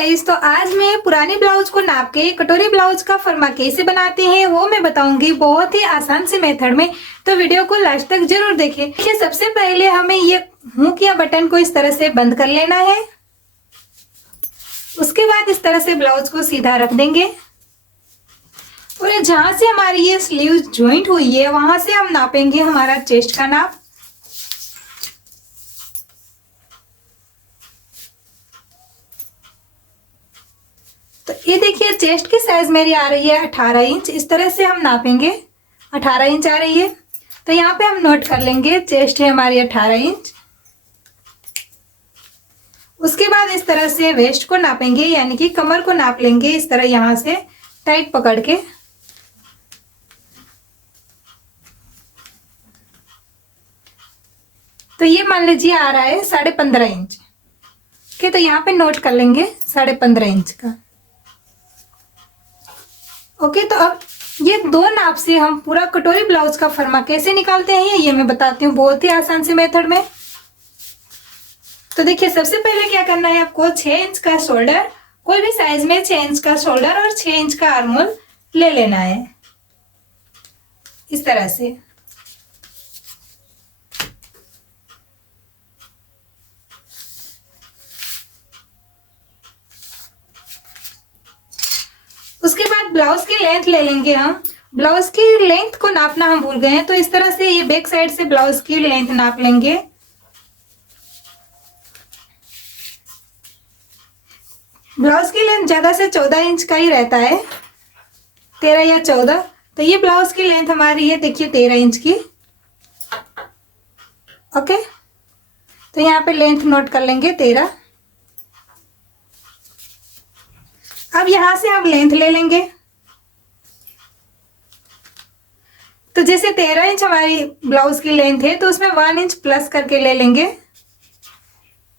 Guys, तो आज मैं पुराने ब्लाउज को नाप के कटोरी ब्लाउज का फर्मा कैसे बनाते हैं वो मैं बताऊंगी बहुत ही आसान से मेथड में। तो वीडियो को लास्ट तक जरूर देखें। देखिए, सबसे पहले हमें ये हुक या बटन को इस तरह से बंद कर लेना है। उसके बाद इस तरह से ब्लाउज को सीधा रख देंगे और जहां से हमारी ये स्लीव ज्वाइंट हुई है वहां से हम नापेंगे हमारा चेस्ट का नाप। तो ये देखिए, चेस्ट की साइज मेरी आ रही है 18 इंच। इस तरह से हम नापेंगे, 18 इंच आ रही है। तो यहाँ पे हम नोट कर लेंगे चेस्ट है हमारी 18 इंच। उसके बाद इस तरह से वेस्ट को नापेंगे, यानी कि कमर को नाप लेंगे इस तरह, यहाँ से टाइट पकड़ के। तो ये मान लीजिए आ रहा है 15.5 इंच। ओके, तो यहाँ पे नोट कर लेंगे 15.5 इंच का। ओके, तो अब ये दो नाप से हम पूरा कटोरी ब्लाउज का फर्मा कैसे निकालते हैं ये मैं बताती हूँ बहुत ही आसान से मेथड में। तो देखिए, सबसे पहले क्या करना है आपको, 6 इंच का शोल्डर, कोई भी साइज में 6 इंच का शोल्डर और 6 इंच का आर्म होल ले लेना है इस तरह से। उसके बाद ब्लाउज की लेंथ ले लेंगे हम। ब्लाउज की लेंथ को नापना हम भूल गए हैं, तो इस तरह से ये बैक साइड से ब्लाउज की लेंथ नाप लेंगे। ब्लाउज की लेंथ ज्यादा से 14 इंच का ही रहता है, 13 या 14। तो ये ब्लाउज की लेंथ हमारी है, देखिए 13 इंच की। ओके, तो यहाँ पे लेंथ नोट कर लेंगे 13। अब यहां से हम लेंथ ले लेंगे। तो जैसे 13 इंच हमारी ब्लाउज की लेंथ है, तो उसमें 1 इंच प्लस करके ले लेंगे,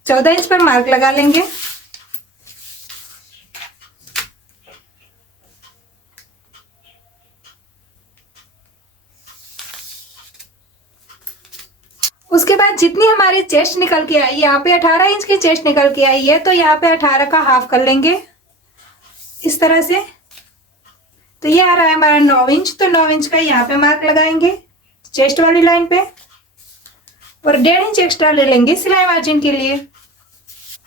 14 इंच पर मार्क लगा लेंगे। उसके बाद जितनी हमारी चेस्ट निकल के आई, यहाँ पे 18 इंच की चेस्ट निकल के आई है, तो यहाँ पे 18 का हाफ कर लेंगे इस तरह से। तो ये आ रहा है हमारा 9 इंच, तो 9 इंच का यहाँ पे मार्क लगाएंगे चेस्ट वाली लाइन पे, और 1.5 इंच एक्स्ट्रा ले लेंगे सिलाई मार्जिन के लिए।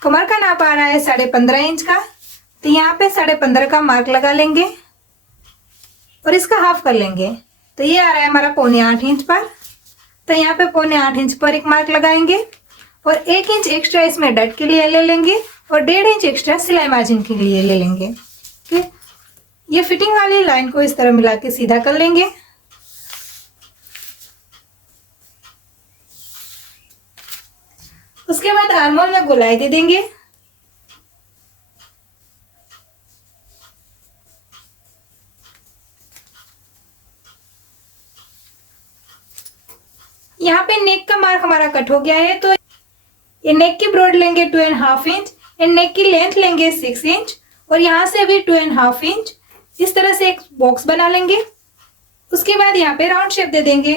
कमर का नाप आ रहा है 15.5 इंच का, तो यहाँ पे 15.5 का मार्क लगा लेंगे और इसका हाफ कर लेंगे। तो ये आ रहा है हमारा 7.25 इंच पर, तो यहाँ पे 7.25 इंच पर एक मार्क लगाएंगे और 1 इंच एक्स्ट्रा इसमें डट के लिए ले लेंगे और 1.5 इंच एक्स्ट्रा सिलाई मार्जिन के लिए ले लेंगे। ठीक, ये फिटिंग वाली लाइन को इस तरह मिला के सीधा कर लेंगे। उसके बाद आर्म होल में गोलाई दे देंगे। यहाँ पे नेक का मार्क हमारा कट हो गया है, तो ये नेक की ब्रॉड लेंगे 2.5 इंच, एंड नेक की लेंथ लेंगे 6 इंच, और यहाँ से भी 2.5 इंच इस तरह से एक बॉक्स बना लेंगे। उसके बाद यहाँ पे राउंड शेप दे देंगे।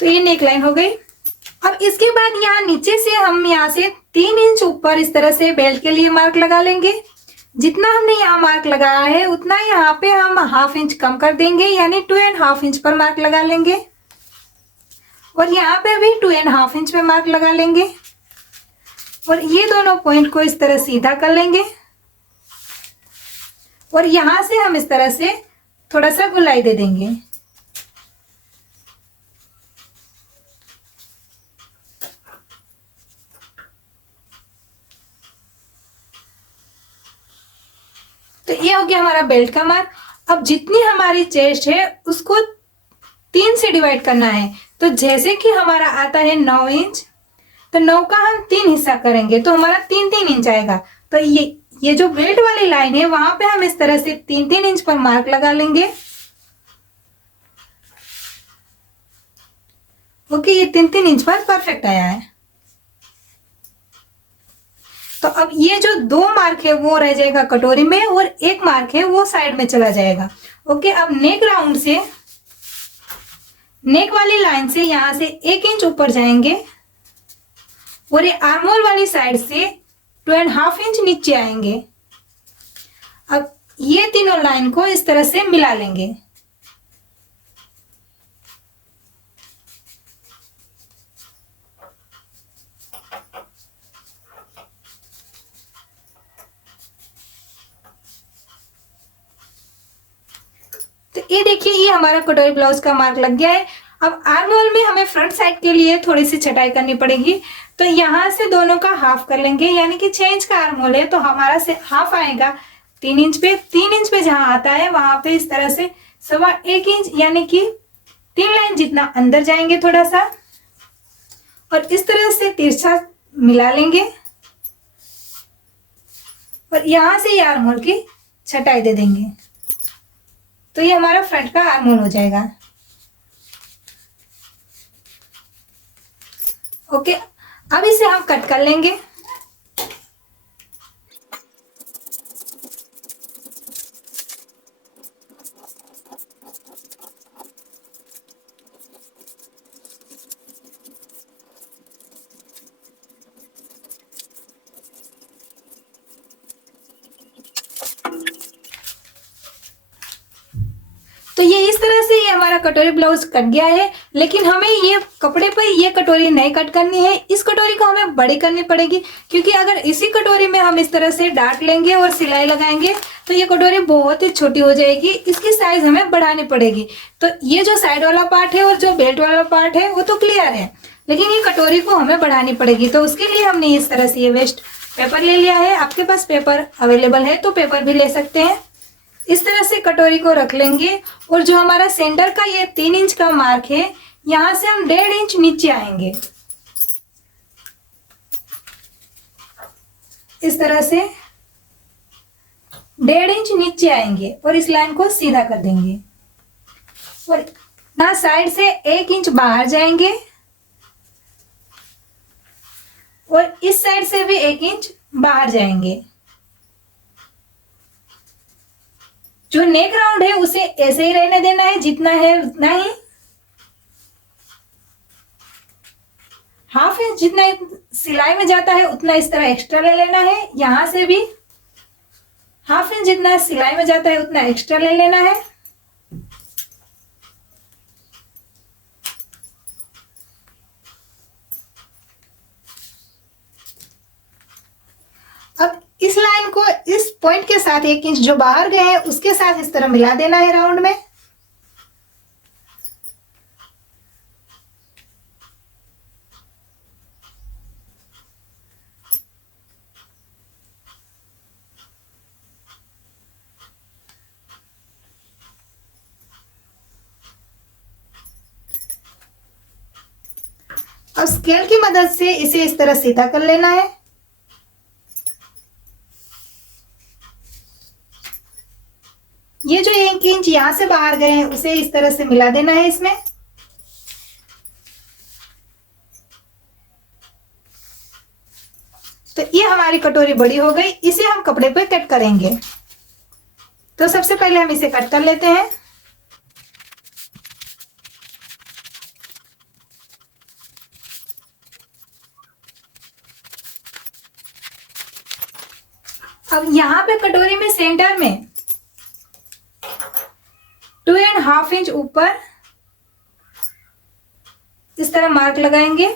तो ये नेक लाइन हो गई। अब इसके बाद यहाँ नीचे से हम यहाँ से 3 इंच ऊपर इस तरह से बेल्ट के लिए मार्क लगा लेंगे। जितना हमने यहाँ मार्क लगाया है उतना यहाँ पे हम हाफ इंच कम कर देंगे, यानी 2.5 इंच पर मार्क लगा लेंगे, और यहाँ पे भी 2.5 इंच पे मार्क लगा लेंगे, और ये दोनों पॉइंट को इस तरह सीधा कर लेंगे, और यहां से हम इस तरह से थोड़ा सा गोलाई दे देंगे। तो ये हो गया हमारा बेल्ट का मार्क। अब जितनी हमारी चेस्ट है उसको 3 से डिवाइड करना है। तो जैसे कि हमारा आता है 9 इंच, तो 9 का हम 3 हिस्सा करेंगे, तो हमारा 3-3 इंच आएगा। तो ये जो बेल्ट वाली लाइन है वहां पे हम इस तरह से 3-3 इंच पर मार्क लगा लेंगे। ओके, ये 3-3 इंच पर परफेक्ट आया है। तो अब ये जो 2 मार्क है वो रह जाएगा कटोरी में, और 1 मार्क है वो साइड में चला जाएगा। ओके, अब नेक राउंड से, नेक वाली लाइन से यहां से 1 इंच ऊपर जाएंगे और ये आर्म होल वाली साइड से 2.5 इंच नीचे आएंगे। अब ये तीनों लाइन को इस तरह से मिला लेंगे। तो ये देखिए, ये हमारा कटोरी ब्लाउज का मार्क लग गया है। अब आर्म होल में हमें फ्रंट साइड के लिए थोड़ी सी छटाई करनी पड़ेगी। तो यहाँ से दोनों का हाफ कर लेंगे, यानी कि 6 इंच का आर्म होल है तो हमारा से हाफ आएगा 3 इंच पे। 3 इंच पे जहां आता है वहां पे इस तरह से 1.25 इंच यानी कि 3 लाइन जितना अंदर जाएंगे थोड़ा सा, और इस तरह से तिरछा मिला लेंगे और यहां से आर्म होल की छटाई दे देंगे। तो ये हमारा फ्रंट का आर्म होल हो जाएगा। ओके, अब इसे हम कट कर लेंगे। तो ये इस तरह से ये हमारा कटोरी ब्लाउज कट गया है, लेकिन हमें ये कपड़े पर ये कटोरी नहीं कट करनी है। इस कटोरी को हमें बड़ी करनी पड़ेगी, क्योंकि अगर इसी कटोरी में हम इस तरह से डाट लेंगे और सिलाई लगाएंगे तो ये कटोरी बहुत ही छोटी हो जाएगी। इसकी साइज हमें बढ़ानी पड़ेगी। तो ये जो साइड वाला पार्ट है और जो बेल्ट वाला पार्ट है वो तो क्लियर है, लेकिन ये कटोरी को हमें बढ़ानी पड़ेगी। तो उसके लिए हमने इस तरह से ये वेस्ट पेपर ले लिया है। आपके पास पेपर अवेलेबल है तो पेपर भी ले सकते हैं। इस तरह से कटोरी को रख लेंगे और जो हमारा सेंटर का ये 3 इंच का मार्क है, यहां से हम 1.5 इंच नीचे आएंगे। इस तरह से 1.5 इंच नीचे आएंगे और इस लाइन को सीधा कर देंगे और ना साइड से 1 इंच बाहर जाएंगे और इस साइड से भी 1 इंच बाहर जाएंगे। जो नेक राउंड है उसे ऐसे ही रहने देना है, जितना है उतना ही। हाफ इंच जितना सिलाई में जाता है उतना इस तरह एक्स्ट्रा ले लेना है। यहां से भी हाफ इंच जितना सिलाई में जाता है उतना एक्स्ट्रा ले लेना है। अब इस लाइन को इस पॉइंट के साथ 1 इंच जो बाहर गए हैं उसके साथ इस तरह मिला देना है राउंड में। अब स्केल की मदद से इसे इस तरह सीधा कर लेना है। ये जो 1 इंच यहां से बाहर गए हैं उसे इस तरह से मिला देना है इसमें। तो ये हमारी कटोरी बड़ी हो गई। इसे हम कपड़े पे कट करेंगे। तो सबसे पहले हम इसे कट कर लेते हैं। अब यहां पे कटोरी में सेंटर में 2.5 इंच ऊपर इस तरह मार्क लगाएंगे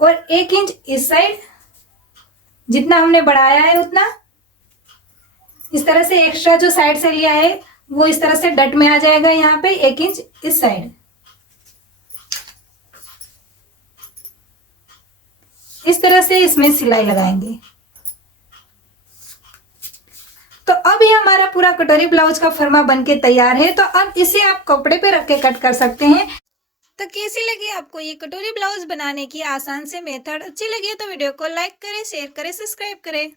और 1 इंच इस साइड, जितना हमने बढ़ाया है उतना इस तरह से एक्स्ट्रा जो साइड से लिया है वो इस तरह से डट में आ जाएगा। यहाँ पे 1 इंच इस साइड। इस तरह से इसमें सिलाई लगाएंगे। तो अब ये हमारा पूरा कटोरी ब्लाउज का फर्मा बनके तैयार है। तो अब इसे आप कपड़े पे रख के कट कर सकते हैं। तो कैसी लगी आपको ये कटोरी ब्लाउज बनाने की आसान से मेथड? अच्छी लगी तो वीडियो को लाइक करें, शेयर करें, सब्सक्राइब करें।